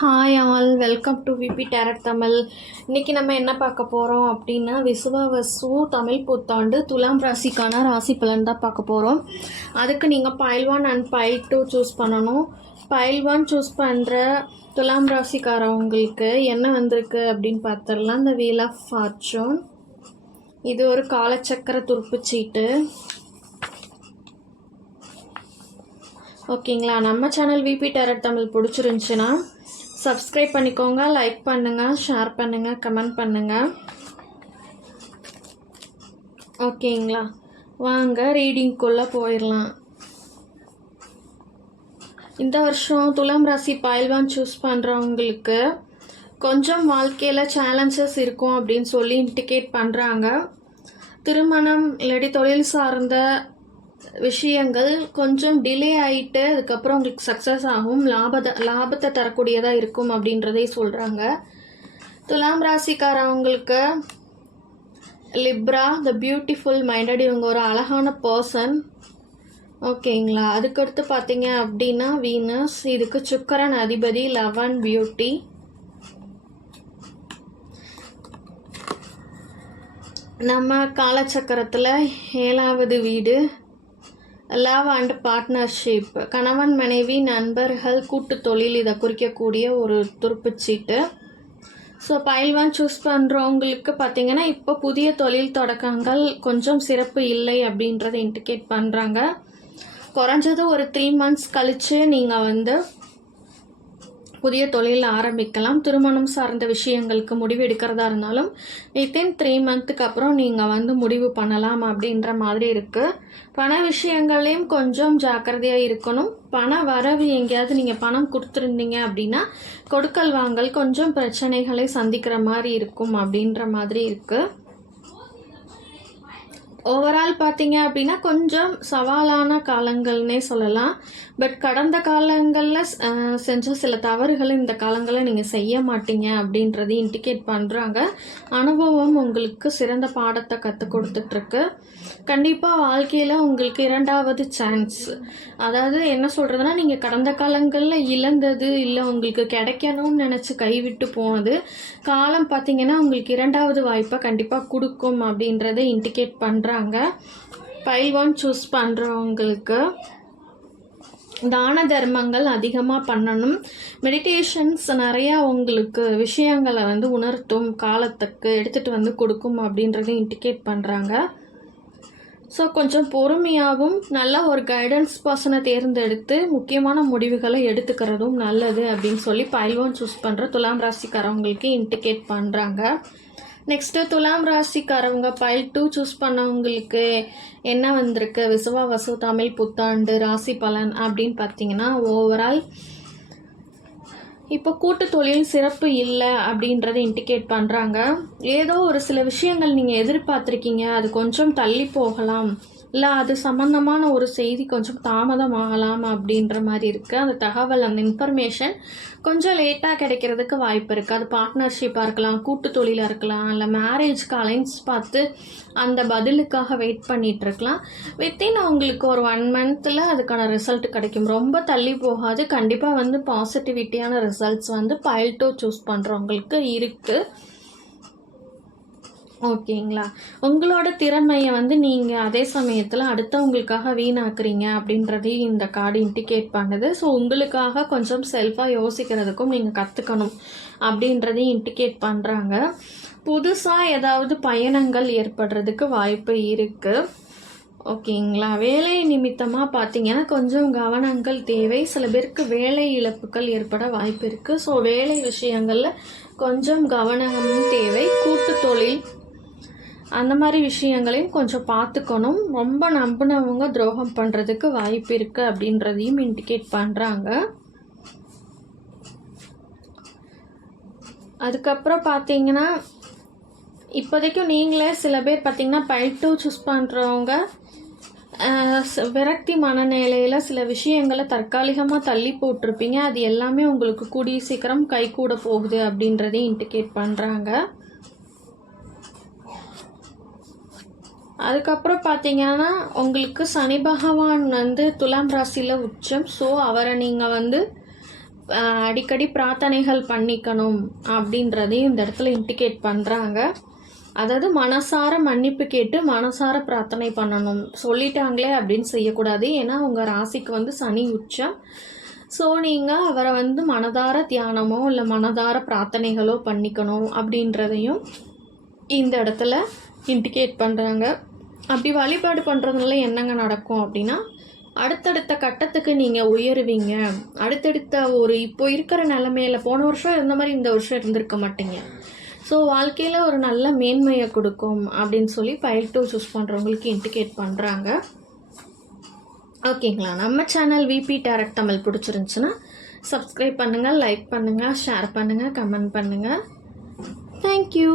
Hi all welcome to VP tarot Tamil இன்றைக்கி நம்ம என்ன பார்க்க போகிறோம் அப்படின்னா விசுவாவசு தமிழ் புத்தாண்டு துலாம் ராசிக்கான ராசி பலன் தான் பார்க்க போகிறோம் அதுக்கு நீங்கள் pile one and pile two choose பண்ணணும். பைல் ஒன் சூஸ் பண்ணுற துலாம் ராசிக்காரவங்களுக்கு என்ன வந்திருக்கு அப்படின்னு பார்த்துடலாம். இந்த வீல் ஆஃப் ஃபார்ச்சூன் இது ஒரு காலச்சக்கர துருப்பு சீட்டு. ஓகேங்களா நம்ம சேனல் விபி டேரட் தமிழ் பிடிச்சிருந்துச்சுன்னா சப்ஸ்கிரைப் பண்ணிக்கோங்க லைக் பண்ணுங்கள் ஷேர் பண்ணுங்கள் கமெண்ட் பண்ணுங்கள் ஓகேங்களா வாங்க ரீடிங்குள்ளே போயிடலாம் இந்த வருஷம் துலாம் ராசி பயில்வான் சூஸ் பண்ணுறவங்களுக்கு கொஞ்சம் வாழ்க்கையில் சேலஞ்சஸ் இருக்கும் அப்படின்னு சொல்லி இண்டிகேட் பண்ணுறாங்க திருமணம் இல்லாட்டி தொழில் சார்ந்த விஷயங்கள் கொஞ்சம் டிலே ஆகிட்டு அதுக்கப்புறம் உங்களுக்கு சக்ஸஸ் ஆகும். லாபத்தை லாபத்தை தரக்கூடியதாக இருக்கும் அப்படின்றதே சொல்கிறாங்க துலாம் ராசிக்காரவங்களுக்கு லிப்ரா த பியூட்டிஃபுல் மைண்டட் இவங்க ஒரு அழகான பர்சன் ஓகேங்களா அதுக்கடுத்து பார்த்தீங்க அப்படின்னா வீனஸ் இதுக்கு சுக்கரன் அதிபதி லெவன் பியூட்டி நம்ம காலச்சக்கரத்தில் ஏழாவது வீடு லவ் அண்ட் பார்ட்னர்ஷிப். கணவன் மனைவி நண்பர்கள் கூட்டு தொழில் இதை குறிக்கக்கூடிய ஒரு துருப்புச்சீட்டு ஸோ பயில்வான் சூஸ் பண்ணுறவங்களுக்கு பார்த்தீங்கன்னா இப்போ புதிய தொழில் தொடக்கங்கள் கொஞ்சம் சிறப்பு இல்லை அப்படின்றத இண்டிகேட் பண்ணுறாங்க குறைஞ்சது ஒரு த்ரீ மந்த்ஸ் கழித்து நீங்கள் வந்து புதிய தொழில் ஆரம்பிக்கலாம். திருமணம் சார்ந்த விஷயங்களுக்கு முடிவு எடுக்கிறதா இருந்தாலும் வித்தின் த்ரீ மந்த்துக்கு அப்புறம் நீங்கள் வந்து முடிவு பண்ணலாம் அப்படின்ற மாதிரி இருக்குது பண விஷயங்கள்லேயும் கொஞ்சம் ஜாக்கிரதையாக இருக்கணும். பண வரவு எங்கேயாவது நீங்கள் பணம் கொடுத்துருந்தீங்க அப்படின்னா கொடுக்கல் வாங்கல் கொஞ்சம் பிரச்சனைகளை சந்திக்கிற மாதிரி இருக்கும் அப்படின்ற மாதிரி இருக்குது ஓவரால் பார்த்தீங்க அப்படின்னா கொஞ்சம் சவாலான காலங்கள்னே சொல்லலாம். பட் கடந்த காலங்களில் செஞ்ச சில தவறுகளை இந்த காலங்களில் நீங்கள் செய்ய மாட்டீங்க அப்படின்றது இண்டிகேட் பண்ணுறாங்க அனுபவம் உங்களுக்கு சிறந்த பாடத்தை கற்றுக் கொடுத்துட்ருக்கு. கண்டிப்பாக வாழ்க்கையில் உங்களுக்கு இரண்டாவது சான்ஸ் அதாவது என்ன சொல்கிறதுனா நீங்கள் கடந்த காலங்களில் இழந்தது இல்லை உங்களுக்கு கிடைக்கணும்னு நினச்சி கைவிட்டு போனது காலம் பார்த்தீங்கன்னா உங்களுக்கு இரண்டாவது வாய்ப்பை கண்டிப்பாக கொடுக்கும் அப்படின்றத இண்டிகேட் பண்ணுறாங்க பைல் ஒன் சூஸ் பண்ணுறவங்களுக்கு தான தர்மங்கள் அதிகமாக பண்ணணும். மெடிடேஷன்ஸ் நிறையா உங்களுக்கு விஷயங்களை வந்து உணர்த்தும் காலத்துக்கு எடுத்துகிட்டு வந்து கொடுக்கும் அப்படின்றத இண்டிகேட் பண்ணுறாங்க ஸோ கொஞ்சம் பொறுமையாகவும் நல்ல ஒரு கைடன்ஸ் பர்சனை தேர்ந்தெடுத்து முக்கியமான முடிவுகளை எடுத்துக்கிறதும் நல்லது அப்படின்னு சொல்லி பைல்வான் சூஸ் பண்ணுற துலாம் ராசிக்காரவங்களுக்கு இண்டிகேட் பண்ணுறாங்க நெக்ஸ்ட்டு துலாம் ராசிக்காரவங்க பைல் டூ சூஸ் பண்ணவங்களுக்கு என்ன வந்திருக்கு? விசுவா வசு தமிழ் புத்தாண்டு ராசி பலன் அப்படின்னு பார்த்தீங்கன்னா ஓவரால் இப்போ கூட்டு தொழில் சிறப்பு இல்லை அப்படின்றத இண்டிகேட் பண்ணுறாங்க ஏதோ ஒரு சில விஷயங்கள் நீங்கள் எதிர்பார்த்துருக்கீங்க. அது கொஞ்சம் தள்ளி போகலாம். இல்லை அது சம்மந்தமான ஒரு செய்தி கொஞ்சம் தாமதமாகலாம் அப்படின்ற மாதிரி இருக்குது அந்த தகவல் அந்த இன்ஃபர்மேஷன் கொஞ்சம் லேட்டாக கிடைக்கிறதுக்கு வாய்ப்பு இருக்குது அது பார்ட்னர்ஷிப்பாக இருக்கலாம் கூட்டு தொழிலாக இருக்கலாம் இல்லை மேரேஜ்க்கு அலைன்ஸ் பார்த்து அந்த பதிலுக்காக வெயிட் பண்ணிகிட்ருக்கலாம் இருக்கலாம். வித்தின் உங்களுக்கு ஒரு ஒன் மந்த்தில் அதுக்கான ரிசல்ட் கிடைக்கும். ரொம்ப தள்ளி போகாது. கண்டிப்பாக வந்து பாசிட்டிவிட்டியான ரிசல்ட்ஸ் வந்து பைல் டூ சூஸ் பண்ணுறவங்களுக்கு இருக்குது ஓகேங்களா. உங்களோட திறமையை வந்து நீங்கள் அதே சமயத்தில் அடுத்தவங்களுக்காக வீணாக்குறீங்க அப்படின்றதையும் இந்த கார்டு இண்டிகேட் பண்ணுது. ஸோ உங்களுக்காக கொஞ்சம் செல்ஃபாக யோசிக்கிறதுக்கும் நீங்கள் கற்றுக்கணும் அப்படின்றதையும் இண்டிகேட் பண்ணுறாங்க புதுசாக ஏதாவது பயணங்கள் ஏற்படுறதுக்கு வாய்ப்பு இருக்குது ஓகேங்களா. வேலை நிமித்தமாக பார்த்தீங்கன்னா கொஞ்சம் கவனங்கள் தேவை. சில பேருக்கு வேலை இழப்புகள் ஏற்பட வாய்ப்பு இருக்குது ஸோ வேலை விஷயங்களில் கொஞ்சம் கவனமும் தேவை. கூட்டு தொழில் அந்த மாதிரி விஷயங்களையும் கொஞ்சம் பார்த்துக்கணும். ரொம்ப நம்பினவங்க துரோகம் பண்ணுறதுக்கு வாய்ப்பு இருக்குது அப்படின்றதையும் இண்டிகேட் பண்ணுறாங்க அதுக்கப்புறம் பார்த்தீங்கன்னா இப்போதைக்கும் நீங்களே சில பேர் பார்த்தீங்கன்னா பைல் டூ சூஸ் பண்ணுறவங்க விரக்தி மனநிலையில் சில விஷயங்களை தற்காலிகமாக தள்ளி போட்டிருப்பீங்க. அது எல்லாமே உங்களுக்கு கூடிய சீக்கிரம் கைகூட போகுது அப்படின்றதையும் இண்டிகேட் பண்ணுறாங்க அதுக்கப்புறம் பார்த்தீங்கன்னா உங்களுக்கு சனி பகவான் வந்து துலாம் ராசியில் உச்சம். ஸோ அவரை நீங்கள் வந்து அடிக்கடி பிரார்த்தனைகள் பண்ணிக்கணும் அப்படின்றதையும் இந்த இடத்துல இண்டிகேட் பண்ணுறாங்க அதாவது மனசார மன்னிப்பு கேட்டு மனசார பிரார்த்தனை பண்ணணும். சொல்லிட்டாங்களே அப்படின்னு செய்யக்கூடாது. ஏன்னா உங்கள் ராசிக்கு வந்து சனி உச்சம். ஸோ நீங்கள் அவரை வந்து மனதார தியானமோ இல்லை மனதார பிரார்த்தனைகளோ பண்ணிக்கணும் அப்படின்றதையும் இந்த இடத்துல இண்டிகேட் பண்ணுறாங்க அப்படி வழிபாடு பண்ணுறதுனால என்னங்க நடக்கும் அப்படின்னா அடுத்தடுத்த கட்டத்துக்கு நீங்கள் உயருவீங்க. அடுத்தடுத்த ஒரு இப்போ இருக்கிற நிலமையில போன வருஷம் இருந்த மாதிரி இந்த வருஷம் இருந்திருக்க மாட்டீங்க. ஸோ வாழ்க்கையில் ஒரு நல்ல மேன்மையை கொடுக்கும் அப்படின்னு சொல்லி ஃபைல் டூ சூஸ் பண்ணுறவங்களுக்கு இண்டிகேட் பண்ணுறாங்க ஓகேங்களா? நம்ம சேனல் விபி டேரக்ட் தமிழ் பிடிச்சிருந்துச்சுன்னா சப்ஸ்கிரைப் பண்ணுங்கள் லைக் பண்ணுங்கள் ஷேர் பண்ணுங்கள் கமெண்ட் பண்ணுங்கள் தேங்க்யூ